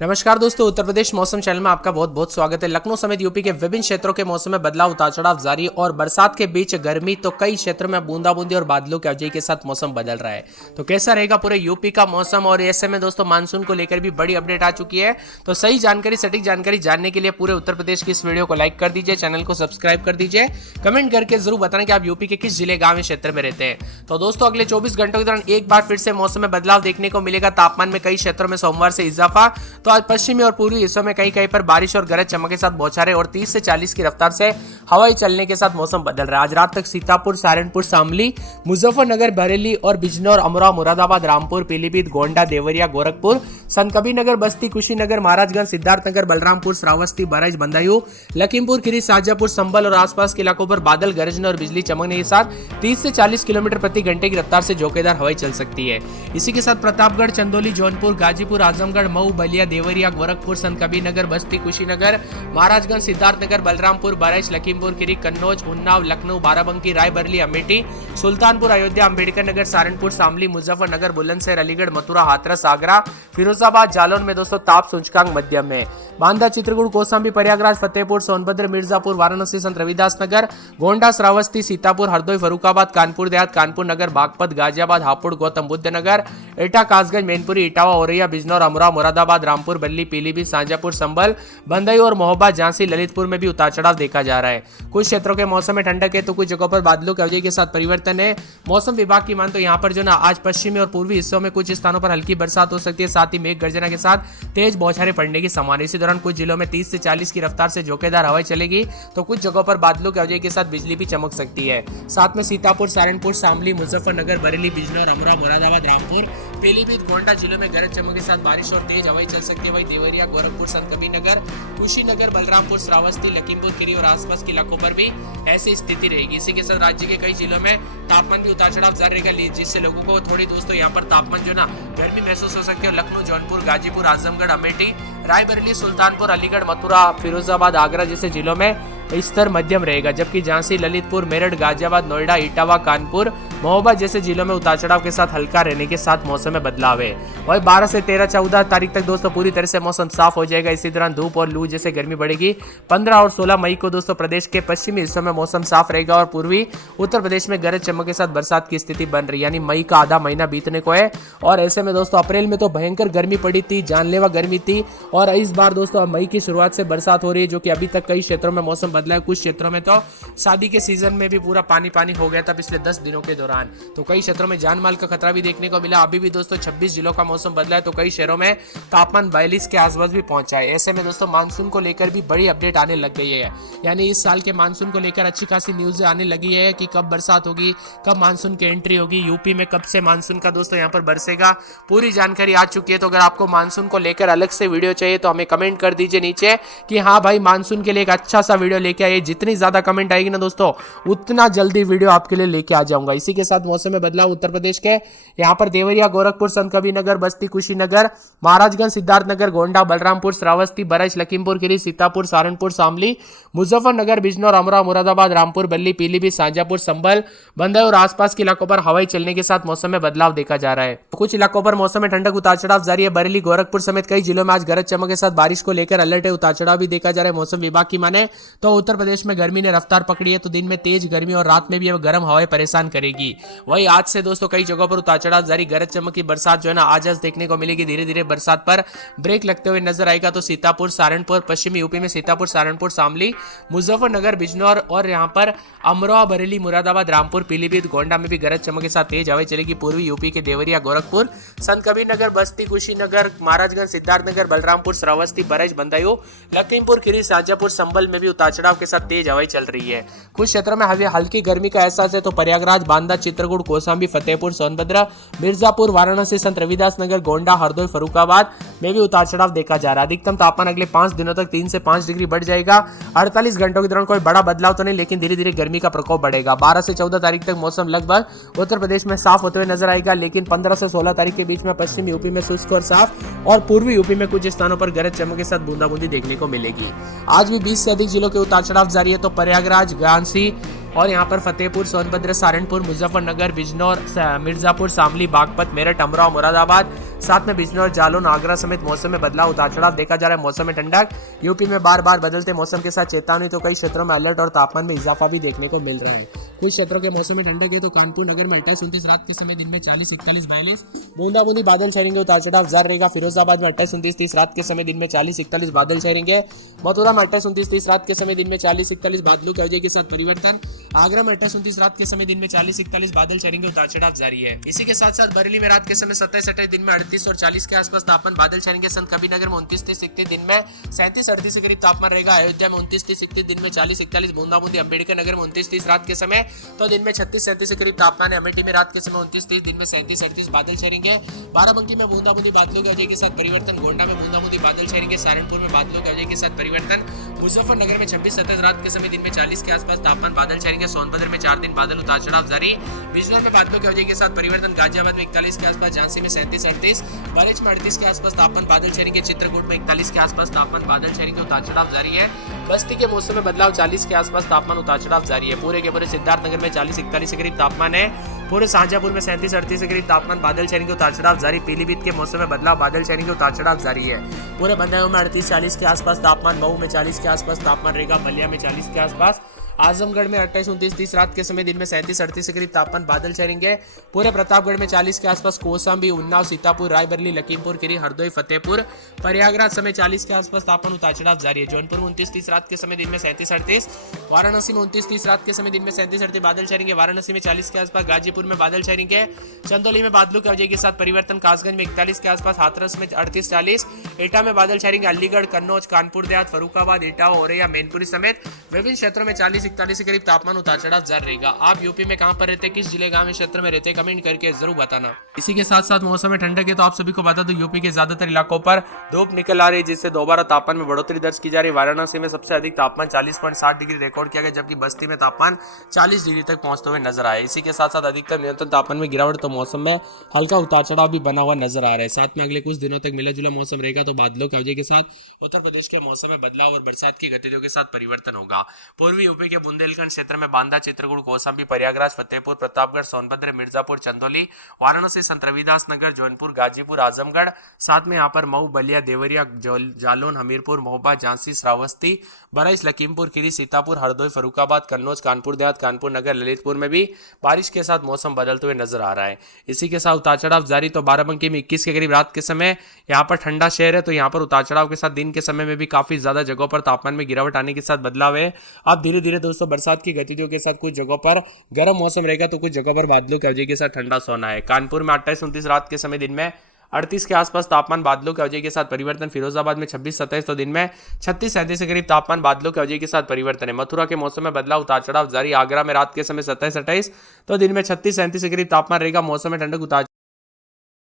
नमस्कार दोस्तों, उत्तर प्रदेश मौसम चैनल में आपका बहुत बहुत स्वागत है। लखनऊ समेत यूपी के विभिन्न क्षेत्रों के मौसम में बदलाव, उतार चढ़ाव जारी और बरसात के बीच गर्मी, तो कई क्षेत्रों में बूंदाबूंदी और बादलों की अवधि के साथ मौसम बदल रहा है। तो कैसा रहेगा पूरे यूपी का मौसम, और ऐसे में दोस्तों मानसून को लेकर भी बड़ी अपडेट आ चुकी है। तो सही जानकारी, सटीक जानकारी जानने के लिए पूरे उत्तर प्रदेश की इस वीडियो को लाइक कर दीजिए, चैनल को सब्सक्राइब कर दीजिए, कमेंट करके जरूर बताना कि आप यूपी के किस जिले, गांव या क्षेत्र में रहते हैं। तो दोस्तों अगले 24 घंटों के दौरान एक बार फिर से मौसम में बदलाव देखने को मिलेगा। तापमान में कई क्षेत्रों में सोमवार से इजाफा। तो आज पश्चिमी और पूर्वी हिस्सों में कहीं कहीं पर बारिश और गरज चमक के साथ बौछारें और 30 से 40 की रफ्तार से हवाई चलने के साथ मौसम बदल रहा है। आज रात तक सीतापुर, सहारनपुर, शामली, मुजफ्फरनगर, बरेली और बिजनौर, अमरोहा, मुरादाबाद, रामपुर, पीलीभीत, गोंडा, देवरिया, गोरखपुर, संतकबीरनगर, बस्ती, कुशीनगर, महाराजगंज, सिद्धार्थनगर, बलरामपुर, श्रावस्ती, बहराइच, बदायूं, लखीमपुर खीरी, शाजापुर, संभल और आसपास के इलाकों पर बादल गरजने और बिजली चमकने के साथ 30 से 40 किलोमीटर प्रति घंटे की रफ्तार से झोंकेदार हवाई चल सकती है। इसी के साथ प्रतापगढ़, चंदौली, जौनपुर, गाजीपुर, आजमगढ़, मऊ, बलिया, देवरिया, गोरखपुर, संतकबीरनगर, बस्ती, कुशीनगर, महाराजगंज, सिद्धार्थनगर, बलरामपुर, बहराइच, लखीमपुर खीरी, कन्नौज, उन्नाव, लखनऊ, बाराबंकी, रायबरेली, अमेठी, सुल्तानपुर, अयोध्या, अंबेडकर नगर, सहारनपुर, शामली, मुजफ्फरनगर, बुलंदशहर, अलीगढ़, मथुरा, हाथरस, आगरा, फिरोजाबाद, जालौन में दोस्तों ताप सूचकांक मध्यम है। बांदा, चित्रकूट, कौशाम्बी, प्रयागराज, फतेहपुर, सोनभद्र, मिर्जापुर, वाराणसी, संत रविदास नगर, गोंडा, श्रावस्ती, सीतापुर, हरदोई, फरुखाबाद, कानपुर देहात, कानपुर नगर, बागपत, गाजियाबाद, हापुड़, गौतम बुद्ध नगर, एटा, कासगंज, मैनपुरी, इटावा, औरैया, बिजनौर, अमरोहा, मुरादाबाद, रामपुर, बल्ली, पीलीभीत, शाजापुर, संभल, बंदई और महोबा, झांसी, ललितपुर में भी उतार चढ़ाव देखा जा रहा है। कुछ क्षेत्रों के मौसम में ठंडक है तो कुछ जगहों पर बादलों की अवधि के साथ परिवर्तन है। मौसम विभाग की मान तो यहाँ पर जो ना आज पश्चिमी और पूर्वी हिस्सों में कुछ स्थानों पर हल्की बरसात हो सकती है, साथ ही मेघ गर्जना के साथ तेज बौछारें पड़ने की संभावना। इसी दौरान कुछ जिलों में 30 से 40 की रफ्तार से झोंकेदार हवाएं चलेगी, तो कुछ जगहों पर बादलों की अवधि के साथ बिजली भी चमक सकती है। साथ में सीतापुर, सहारनपुर, शामली, मुजफ्फरनगर, बरेली, बिजनौर, अमरोहा, मुरादाबाद, रामपुर, पीलीभीत, गोंडा जिलों में गरज चमक के साथ बारिश और तेज हवाएं चल सकती है। वहीं देवरिया, गोरखपुर, संतकबीरनगर, कुशीनगर, बलरामपुर, श्रावस्ती, लखीमपुर खीरी और आसपास के इलाकों पर भी ऐसी स्थिति रहेगी। इसी के साथ राज्य के कई जिलों में तापमान भी उतार चढ़ाव जारी रहेगा, जिससे लोगों को थोड़ी दोस्तों यहाँ पर तापमान जो ना गर्मी महसूस हो सकती है। लखनऊ, जौनपुर, गाजीपुर, आजमगढ़, अमेठी, रायबरेली, सुल्तानपुर, अलीगढ़, मथुरा, फिरोजाबाद, आगरा जैसे जिलों में स्तर मध्यम रहेगा, जबकि झांसी, ललितपुर, मेरठ, गाजियाबाद, नोएडा, इटावा, कानपुर, महोबा जैसे जिलों में उतार चढ़ाव के साथ हल्का रहने के साथ मौसम में बदलाव है। वही 12 से 13-14 तारीख तक दोस्तों पूरी तरह से मौसम साफ हो जाएगा। इसी दौरान धूप और लू जैसे गर्मी बढ़ेगी। 15 और 16 मई को दोस्तों प्रदेश के पश्चिमी हिस्सों में मौसम साफ रहेगा और पूर्वी उत्तर प्रदेश में गरज चमक के साथ बरसात की स्थिति बन रही है, यानी मई का आधा महीना बीतने को है। और ऐसे में दोस्तों अप्रैल में तो भयंकर गर्मी पड़ी थी, जानलेवा गर्मी थी, और इस बार दोस्तों मई की शुरुआत से बरसात हो रही है, जो कि अभी तक कई क्षेत्रों में मौसम बदला है। कुछ क्षेत्रों में तो शादी के सीजन में भी पूरा पानी पानी हो गया था पिछले 10 दिनों के दौरान। तो कई क्षेत्रों में जान माल का खतरा भी देखने को मिला। अभी भी दोस्तों 26 जिलों का मौसम बदला है, तो कई शहरों में तापमान 42 के आसपास भी पहुंचा है। ऐसे में दोस्तों मानसून को लेकर भी बड़ी अपडेट आने लग गई है, यानी इस साल के मानसून को लेकर अच्छी खासी न्यूज आने लगी है कि कब बरसात होगी, कब मानसून की एंट्री होगी, यूपी में कब से मानसून का दोस्तों यहाँ पर बरसेगा, पूरी जानकारी आ चुकी है। तो अगर आपको मानसून को लेकर अलग से वीडियो चाहिए तो हमें कमेंट कर दीजिए नीचे कि हाँ भाई मानसून के लिए एक अच्छा सा वीडियो लेके आइए। जितनी ज्यादा कमेंट आएगी ना दोस्तों, उतना जल्दी वीडियो आपके लिए लेके आ जाऊंगा। इसी के साथ मौसम में बदलाव उत्तर प्रदेश के यहाँ पर देवरिया, गोरखपुर, संतकबीरनगर, बस्ती, कुशीनगर, महाराजगंज, सिद्धार्थनगर, गोंडा, बलरामपुर, श्रावस्ती, बहराइच, लखीमपुर खीरी, सीतापुर, सहारनपुर, शामली, मुजफ्फरनगर, बिजनौर, अमरोहा, मुरादाबाद, रामपुर, बल्ली, पीलीभीत, शाजापुर, संभल, बंदई और आसपास के इलाकों पर हवाई चलने के साथ मौसम में बदलाव देखा जा रहा है। कुछ इलाकों पर मौसम में ठंडक, उतार चढ़ाव जारी है। बरेली, गोरखपुर समेत कई जिलों में आज गरज चमक के साथ बारिश को लेकर अलर्ट है, उतार चढ़ाव भी देखा जा रहा है। मौसम विभाग की माने तो उत्तर प्रदेश में गर्मी ने रफ्तार पकड़ी है, तो दिन में तेज गर्मी और रात में भी अब गर्म हवाएं परेशान करेगी। वही आज से दोस्तों कई जगहों पर उतार चढ़ाव जारी, गरज चमक की बरसात जो है ना आज देखने को मिलेगी। धीरे धीरे बरसात पर ब्रेक लगते हुए नजर आएगा। तो सीतापुर, सहारनपुर, पश्चिमी यूपी में सीतापुर, सहारनपुर, शामली, मुजफ्फरनगर, बिजनौर और यहाँ पर अमरोहा, बरेली, मुरादाबाद, रामपुर, पीलीभीत, गोंडा में भी गरज चमक के साथ तेज हवाएं चलेगी। पूर्वी यूपी के देवरिया, गोरखपुर, संतकबीरनगर, बस्ती, कुशीनगर, महाराजगंज, सिद्धार्थनगर, बलरामपुर, श्रावस्ती, बहराइच, बदायूं, लखीमपुर खीरी, शाजापुर, संभल में भी उतार चढ़ाव के साथ तेज हवाएं चल रही है। कुछ क्षेत्रों में हल्की गर्मी का एहसास है, तो प्रयागराज, बांदा, चित्रकूट, कौशाम्बी, फतेहपुर, सोनभद्र, मिर्जापुर, वाराणसी, संत रविदास नगर, गोंडा, हरदोई, फरुखाबाद में भी उतार चढ़ाव देखा जा रहा है। अधिकतम तापमान अगले 5 दिनों तक 3 से 5 डिग्री बढ़ जाएगा। 48 घंटों के दौरान कोई बड़ा बदलाव तो नहीं, लेकिन धीरे धीरे गर्मी का प्रकोप बढ़ेगा। 12 से 14 तारीख तक मौसम लगभग उत्तर प्रदेश में साफ होते हुए नजर आएगा, लेकिन 15 से 16 तारीख के बीच में पश्चिम यूपी में शुष्क और साफ, और पूर्वी यूपी में कुछ स्थानों पर गरज चमक के साथ बूंदाबूंदी देखने को मिलेगी। आज भी 20 से अधिक जिलों के उतार चढ़ाव जारी है, तो प्रयागराज, झांसी और यहाँ पर फतेहपुर, सोनभद्र, सहारनपुर, मुजफ्फरनगर, बिजनौर, मिर्जापुर, शामली, बागपत, मेरठ, अमरोहा, मुरादाबाद, साथ में बिजनौर, जालौन, आगरा समेत मौसम में बदलाव, उतार चढ़ाव देखा जा रहा है। मौसम में ठंडक, यूपी में बार बार बदलते मौसम के साथ चेतावनी, तो कई क्षेत्रों में अलर्ट और तापमान में इजाफा भी देखने को मिल रहा है। कुछ क्षेत्रों के मौसम में ठंडक है तो कानपुर नगर में 28-29 रात के समय, दिन में 40-41-42 बूंदाबूंदी बादल छाएंगे, उतार चढ़ाव जारी रहेगा। फिरोजाबाद में 28-29-30 रात के समय, दिन में 40-41 बादल छाएंगे। मथुरा में 28-29-30 रात के समय, दिन में 40-41 बादलों की अवधि के साथ परिवर्तन। आगरा में 28-29 रात के समय, दिन में 40-41 बादल छाएंगे, उतार चढ़ाव जारी है। इसी के साथ साथ बरेली में रात के समय 27-28, दिन में 38 और 40 के आसपास तापमान बादल छाएंगे। संत कबीरनगर में 29-30, दिन में 37-38 के करीब तापमान रहेगा। अयोध्या में 29-30, दिन में 40-41 बूंदाबूंदी। अम्बेडकर नगर में 29-30 रात के समय, तो दिन में 36-37 के करीब तापमान है। अमेठी में रात के समय 29-30, दिन में 37-38 बादल छाएंगे। बाराबंकी में बूंदाबूंदी बादलों की अवधि के साथ परिवर्तन। गोंडा में बूंदाबूंदी बादल छाएंगे। सहारनपुर में बादलों की अवधि के साथ परिवर्तन। मुजफ्फरनगर में 26-27 रात के समय, दिन में 40 के आसपास तापमान बादल छाएंगे। सोनभद्र में 4 दिन बादल, उतार चढ़ाव जारी। बिजनौर में बादलों की अवधि के साथ परिवर्तन। गाजियाबाद में 41 के आसपास, झांसी में 37-38, बरेली में 38 के आसपास तापमान बादल छाएंगे। चित्रकूट में 41 के आसपास तापमान बादल छाएंगे, उतार चढ़ाव जारी है। बस्ती के मौसम में बदलाव, 40 के आसपास तापमान, उतार चढ़ाव जारी है। पूरे के पूरे सिद्धार्थनगर में 40-41 के करीब तापमान है। पूरे शाहजहांपुर में 37-38 के करीब तापमान बादल छाएंगे, उतार चढ़ाव जारी। पीलीभीत के मौसम में बदलाव, बादल छाएंगे, उतार चढ़ाव जारी है। पूरे बदायूं में 38-40 के आसपास तापमान, मऊ में 40 के आसपास तापमान रहेगा। बलिया में 40 के आसपास। आजमगढ़ में 28-29-30 रात के समय, दिन में 37-38 के करीब तापमान बादल छाएंगे। पूरे प्रतापगढ़ में 40 के आसपास। कौशाम्बी, उन्नाव, सीतापुर, रायबरेली, लखीमपुर खीरी, हरदोई, फतेहपुर, प्रयागराज समय 40 के आसपास तापमान, उतार चढ़ाव जारी है। जौनपुर में 29-30 रात के समय, दिन में 37-38। वाराणसी में 29-30 रात के समय, दिन में 37-38 बादल छाएंगे। वाराणसी में 40 के आसपास। गाजीपुर में बादल छाएंगे। चंदौली में बादलों की अवधि के साथ परिवर्तन। कासगंज में 41 के आसपास। हाथरस में 38-40। एटा में बादल छाएंगे। अलीगढ़, कन्नौज, कानपुर देहात, फरुखाबाद, इटावा, औरैया, मैनपुरी समेत विभिन्न क्षेत्रों में 40-41 के करीब तापमान, उतार चढ़ाव जारी रहेगा। आप यूपी में कहां पर रहते हैं, किस जिले गांव क्षेत्र में रहते हैं, कमेंट करके जरूर बताना। इसी के साथ साथ मौसम में ठंडक है तो आप सभी को बता दो यूपी के ज्यादातर इलाकों पर धूप निकल आ रही है, जिससे दोबारा तापमान में बढ़ोतरी दर्ज की जा रही है। वाराणसी में सबसे अधिक तापमान 40.7 डिग्री रिकॉर्ड किया गया, जबकि बस्ती में तापमान 40 डिग्री तक पहुंचते हुए नजर आए। इसी के साथ साथ अधिकतम न्यूनतम तापमान में गिरावट, तो मौसम में हल्का उतार चढ़ाव भी बना हुआ नजर आ रहा है। साथ में अगले कुछ दिनों तक मिला जुला मौसम रहेगा, तो बादलों की अवधि के साथ उत्तर प्रदेश के मौसम में बदलाव और बरसात की गतिविधियों के साथ परिवर्तन होगा। पूर्वी यूपी के बुंदेलखंड क्षेत्र में बांदा, चित्रकूट, कौशाम्बी, प्रयागराज, फतेहपुर, प्रतापगढ़, सोनभद्र, मिर्जापुर, चंदौली, वाराणसी, संत रविदास नगर, जौनपुर, गाजीपुर, आजमगढ़, साथ में यहाँ पर मऊ, बलिया, देवरिया, जालौन, हमीरपुर, महोबा, झांसी, श्रावस्ती, बराइच, लखीमपुर खीरी, सीतापुर, हरदोई, फरुखाबाद, कन्नौज, कानपुर देहात, कानपुर नगर, ललितपुर में भी बारिश के साथ मौसम बदलते हुए नजर आ रहा है। इसी के साथ उतार चढ़ाव जारी। तो बाराबंकी में 21 के करीब रात के समय, यहाँ पर ठंडा शहर है तो यहाँ पर उतार चढ़ाव के साथ दिन के समय में भी काफी ज्यादा जगहों पर तापमान में गिरावट आने के साथ बदलाव है। अब धीरे धीरे दोस्तों बरसात की गतिविधियों के साथ कुछ जगहों पर गर्म मौसम रहेगा, तो कुछ जगहों पर बादलों की अवधि के साथ ठंडा सोना है। कानपुर में 28-29 रात के समय, दिन में 38 के आसपास तापमान, बादलों की अवधि के साथ परिवर्तन। फिरोजाबाद में 26-27, तो दिन में 36-37 के करीब तापमान, बादलों की अवधि के साथ परिवर्तन है। मथुरा के मौसम में बदलाव, उतार चढ़ाव जारी। आगरा में रात के समय 27-28, तो दिन में 36-37 के करीब तापमान रहेगा। मौसम में ठंडक, उतार